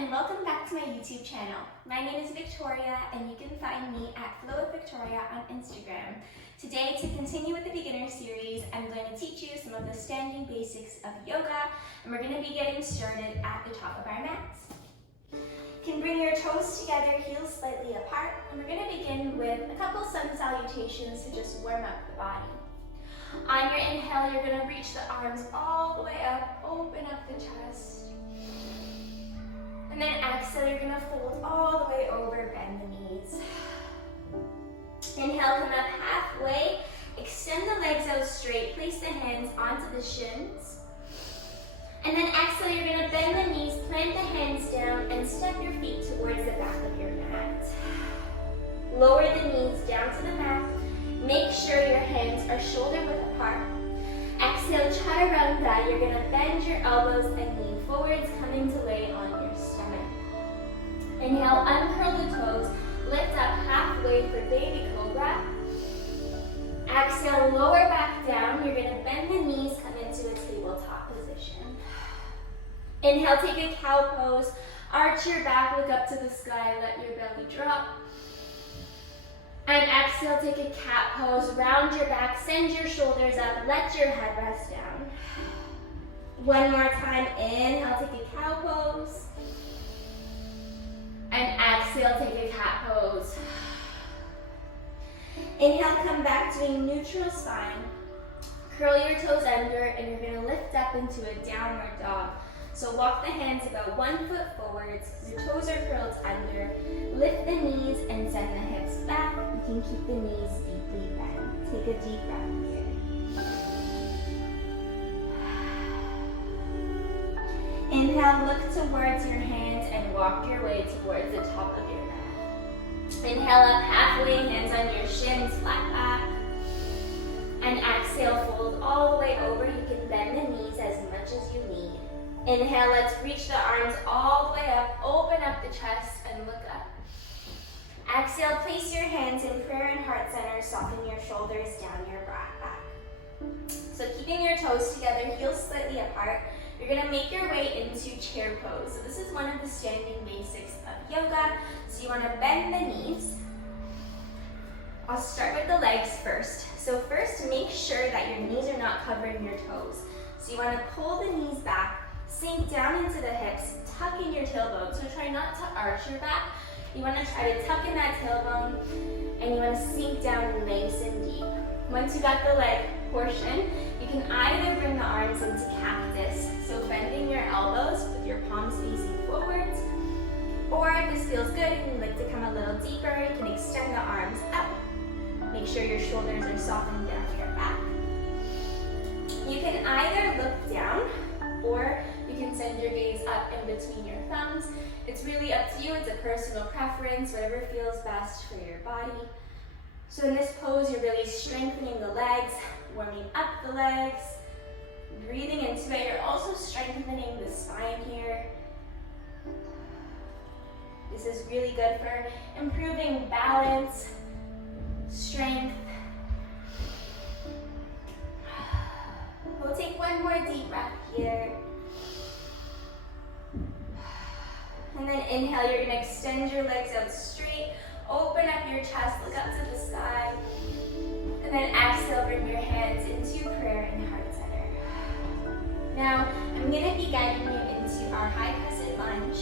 and welcome back to my YouTube channel. My name is Victoria and you can find me at Flow with Victoria on Instagram. Today, to continue with the beginner series, I'm going to teach you some of the standing basics of yoga, and we're going to be getting started at the top of our mats. You can bring your toes together, heels slightly apart, and we're going to begin with a couple sun salutations to just warm up the body. On your inhale, you're going to reach the arms all the way up, open up the chest. And then exhale, you're going to fold all the way over, bend the knees. Inhale, come up halfway, extend the legs out straight, place the hands onto the shins. And then exhale, you're going to bend the knees, plant the hands down, and step your feet towards the back of your mat. Lower the knees down to the mat. Make sure your hands are shoulder width apart. Exhale, chaturanga. You're going to bend your elbows and lean forwards, coming to lay on your stomach. Inhale, uncurl the toes. Lift up halfway for baby cobra. Exhale, lower back down. You're going to bend the knees, come into a tabletop position. Inhale, take a cow pose. Arch your back, look up to the sky, let your belly drop. And exhale, take a cat pose. Round your back, send your shoulders up, let your head rest down. One more time, inhale, take a cow pose. And exhale, take a cat pose. Inhale, come back to a neutral spine. Curl your toes under, and you're going to lift up into a downward dog. So walk the hands about 1 foot forwards, your toes are curled under, lift the knees and send the hips back. You can keep the knees deeply bent. Take a deep breath here. Inhale, look towards your hands and walk your way towards the top of your mat. Inhale up halfway, hands on your shins, flat back. And exhale, fold all the way over. You can bend the knees as much as you need. Inhale, let's reach the arms all the way up, open up the chest and look up. Exhale, place your hands in prayer and heart center, soften your shoulders down your back. So keeping your toes together, heels slightly apart, you're gonna make your way into chair pose. So this is one of the standing basics of yoga. So you wanna bend the knees. I'll start with the legs first. So first, make sure that your knees are not covering your toes. So you wanna pull the knees back, sink down into the hips, tuck in your tailbone. So try not to arch your back. You want to try to tuck in that tailbone and you want to sink down nice and deep. Once you got the leg portion, you can either bring the arms into cactus, so bending your elbows with your palms facing forwards, or if this feels good and you'd like to come a little deeper, you can extend the arms up. Make sure your shoulders are softened down your back. You can either look down or you can send your gaze up in between your thumbs. It's really up to you, it's a personal preference, whatever feels best for your body. So in this pose, you're really strengthening the legs, warming up the legs, breathing into it. You're also strengthening the spine here. This is really good for improving balance, strength. We'll take one more deep breath here. And then inhale, you're gonna extend your legs out straight, open up your chest, look up to the sky. And then exhale, bring your hands into prayer and heart center. Now, I'm gonna be guiding you into our high crescent lunge.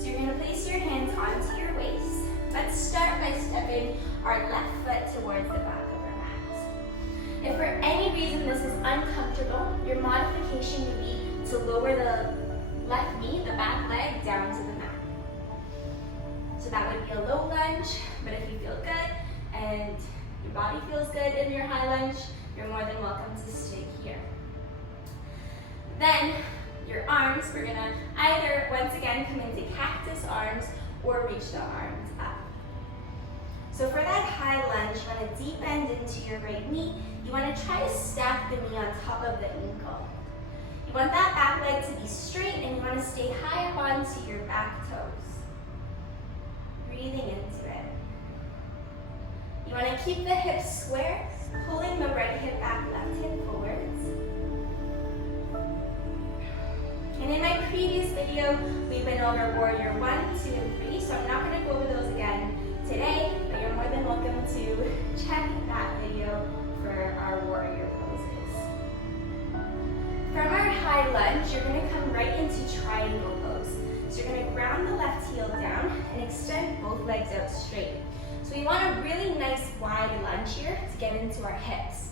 So you're gonna place your hands onto your waist. Let's start by stepping our left foot towards the back of our mat. If for any reason this is uncomfortable, your modification would be to lower the left knee, the back leg, down to the mat. So that would be a low lunge, but if you feel good and your body feels good in your high lunge, you're more than welcome to stay here. Then your arms, we're gonna either, once again, come into cactus arms or reach the arms up. So for that high lunge, you wanna deep bend into your right knee. You wanna try to stack the knee on top of the ankle. You want that back leg to be straight and you want to stay high up onto your back toes. Breathing into it. You want to keep the hips square, pulling the right hip back, left hip forwards. And in my previous video, we went been over warrior 1, 2, and 3, so I'm not going to go over those again today, but you're more than welcome to check that video for our warrior poses. From our high lunge, you're going to come right into triangle pose. So you're going to ground the left heel down and extend both legs out straight. So we want a really nice wide lunge here to get into our hips.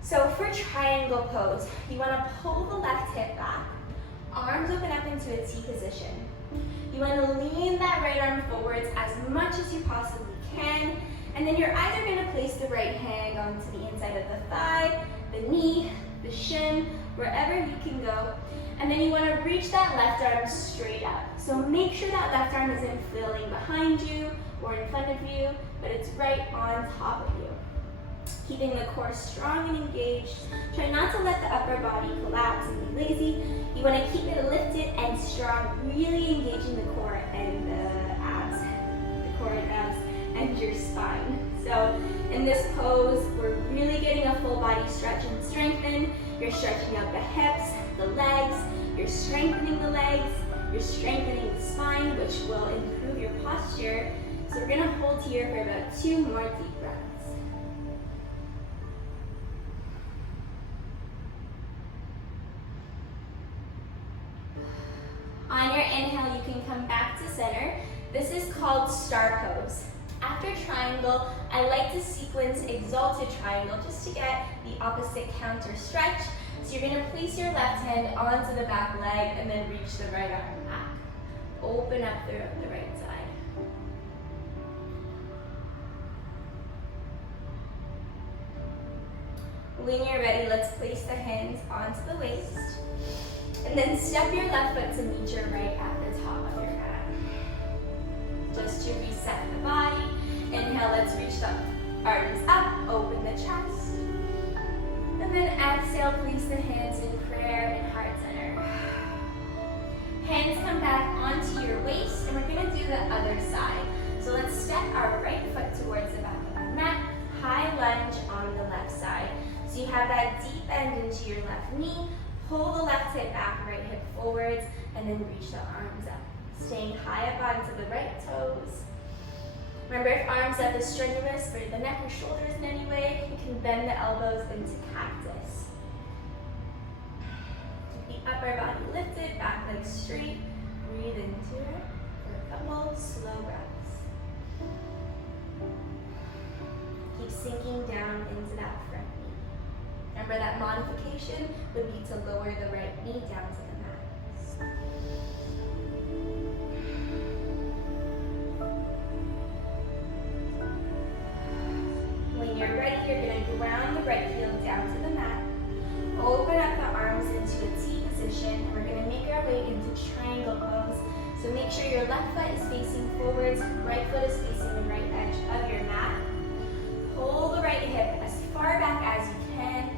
So for triangle pose, you want to pull the left hip back, arms open up into a T position. You want to lean that right arm forwards as much as you possibly can, and then you're either going to place the right hand onto the inside of the thigh, the knee, the shin, wherever you can go, and then you want to reach that left arm straight up. So make sure that left arm isn't flailing behind you or in front of you, but it's right on top of you. Keeping the core strong and engaged. Try not to let the upper body collapse and be lazy. You want to keep it lifted and strong, really engaging the core and the abs, and your spine. So in this pose, we're really getting a full body stretch and strengthen. You're stretching out the hips, the legs, you're strengthening the legs, you're strengthening the spine, which will improve your posture. So we're gonna hold here for about 2 more deep breaths. On your inhale, you can come back to center. This is called star pose. After triangle, I like to sequence exalted triangle just to get the opposite counter stretch. So you're going to place your left hand onto the back leg and then reach the right arm back. Open up the right side. When you're ready, let's place the hands onto the waist. And then step your left foot to meet your right at the top of your mat. Just to reset the body. Inhale, let's reach the arms up, open the chest. And then exhale, place the hands in prayer and heart center. Hands come back onto your waist, and we're gonna do the other side. So let's step our right foot towards the back of our mat, high lunge on the left side. So you have that deep bend into your left knee, pull the left hip back, right hip forwards, and then reach the arms up. Staying high up onto the right toes. Remember, if arms up is strenuous for the neck or shoulders in any way, you can bend the elbows into cactus. Keep the upper body lifted, back leg straight. Breathe into it for a couple slow breaths. Keep sinking down into that front knee. Remember that modification would be to lower the right knee down to the mat. When you're ready, you're going to ground the right heel down to the mat. Open up the arms into a T position, and we're going to make our way into triangle pose. So make sure your left foot is facing forwards, right foot is facing the right edge of your mat. Pull the right hip as far back as you can.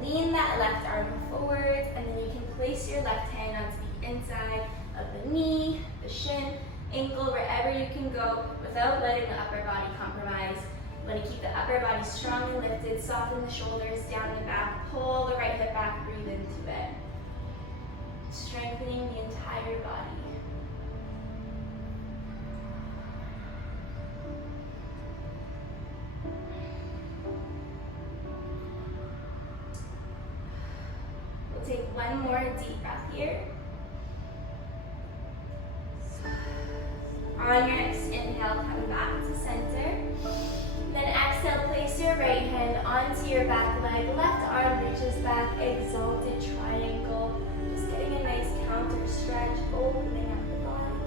Lean that left arm forward, and then you can place your left hand onto the inside of the knee, the shin, ankle, wherever you can go without letting the upper body compromise. You want to keep the upper body strong and lifted, soften the shoulders, down and back, pull the right hip back, breathe into it. Strengthening the entire body. We'll take one more deep breath here. On your next inhale, come back to center. Then exhale, place your right hand onto your back leg. Left arm reaches back, exalted triangle. Just getting a nice counter stretch, opening up the body.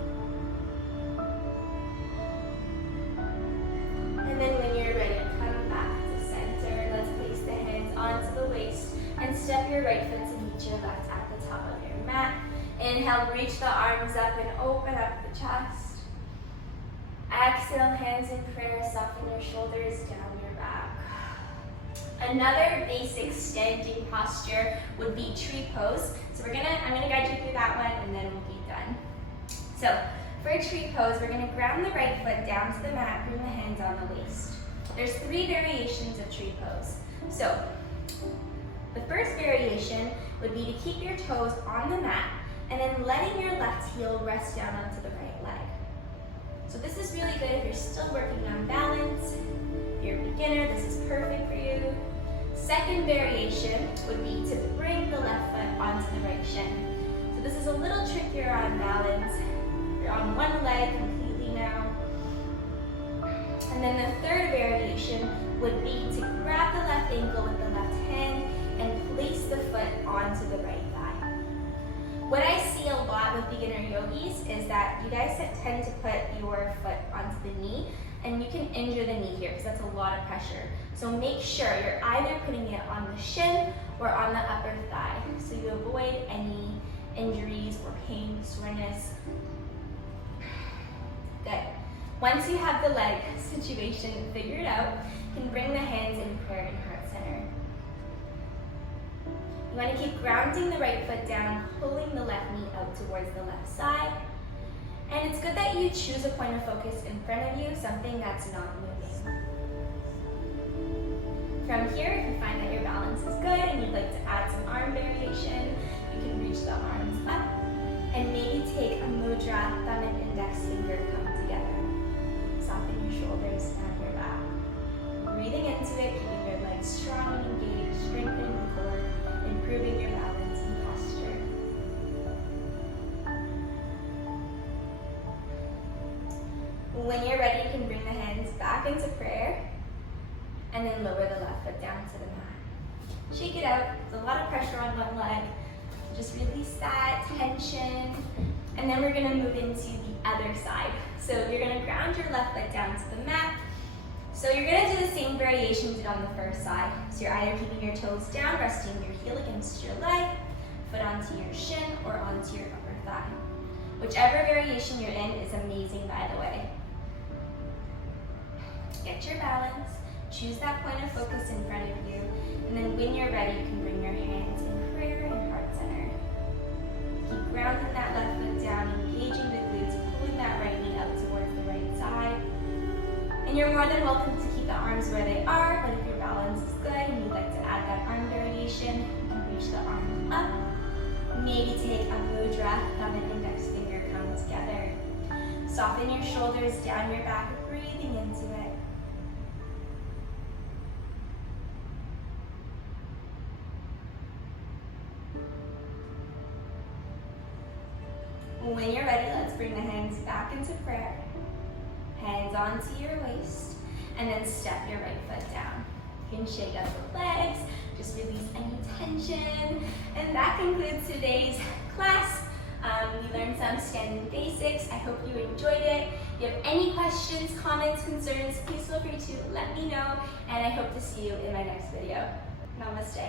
And then when you're ready, come back to center. Let's place the hands onto the waist and step your right foot to meet your left at the top of your mat. Inhale, reach the arms up and open up the chest. Exhale, hands in prayer, soften your shoulders, down your back. Another basic standing posture would be tree pose. So I'm gonna guide you through that one and then we'll be done. So for tree pose, we're gonna ground the right foot down to the mat, bring the hands on the waist. There's 3 variations of tree pose. So the first variation would be to keep your toes on the mat and then letting your left heel rest down onto the right leg. So this is really good if you're still working on balance. If you're a beginner, this is perfect for you. Second variation would be to bring the left foot onto the right shin. So this is a little trickier on balance. You're on one leg completely now. And then the third variation would be to grab the left ankle with the left hand and place the foot onto the right thigh. What I see a lot with beginner yogis is that you guys tend to put your foot onto the knee, and you can injure the knee here because that's a lot of pressure. So make sure you're either putting it on the shin or on the upper thigh so you avoid any injuries or pain, soreness. Good. Once you have the leg situation figured out, you can bring the hands in prayer and heart center. You want to keep grounding the right foot down, pulling the left knee out towards the left side. And it's good that you choose a point of focus in front of you, something that's not moving. From here, if you find that your balance is good and you'd like to add some arm variation, you can reach the arms up and maybe take a mudra, thumb and index finger come together. Soften your shoulders, down your back. Breathing into it, keeping your legs strong and engaged, strengthening the core, improving your balance and posture. When you're ready, you can bring the hands back into prayer and then lower the left foot down to the mat. Shake it out. There's a lot of pressure on one leg. Just release that tension. And then we're gonna move into the other side. So you're gonna ground your left leg down to the mat. So you're gonna do the same variation you did on the first side. So you're either keeping your toes down, resting your heel against your leg, foot onto your shin, or onto your upper thigh. Whichever variation you're in is amazing, by the way. Get your balance, choose that point of focus in front of you, and then when you're ready, you can bring your hands in prayer and heart center. Keep grounding that left foot down, engaging the glutes, pulling that right knee out towards the right side. And you're more than welcome to keep the arms where they are, but if your balance is good and you'd like to add that arm variation, you can reach the arms up. Maybe take a mudra, thumb and index finger come together. Soften your shoulders, down your back, breathing into it. When you're ready, let's bring the hands back into prayer. Hands onto your waist, and then step your right foot down. You can shake up the legs, just release any tension. And that concludes today's class. We learned some standing basics. I hope you enjoyed it. If you have any questions, comments, concerns, please feel free to let me know, and I hope to see you in my next video. Namaste.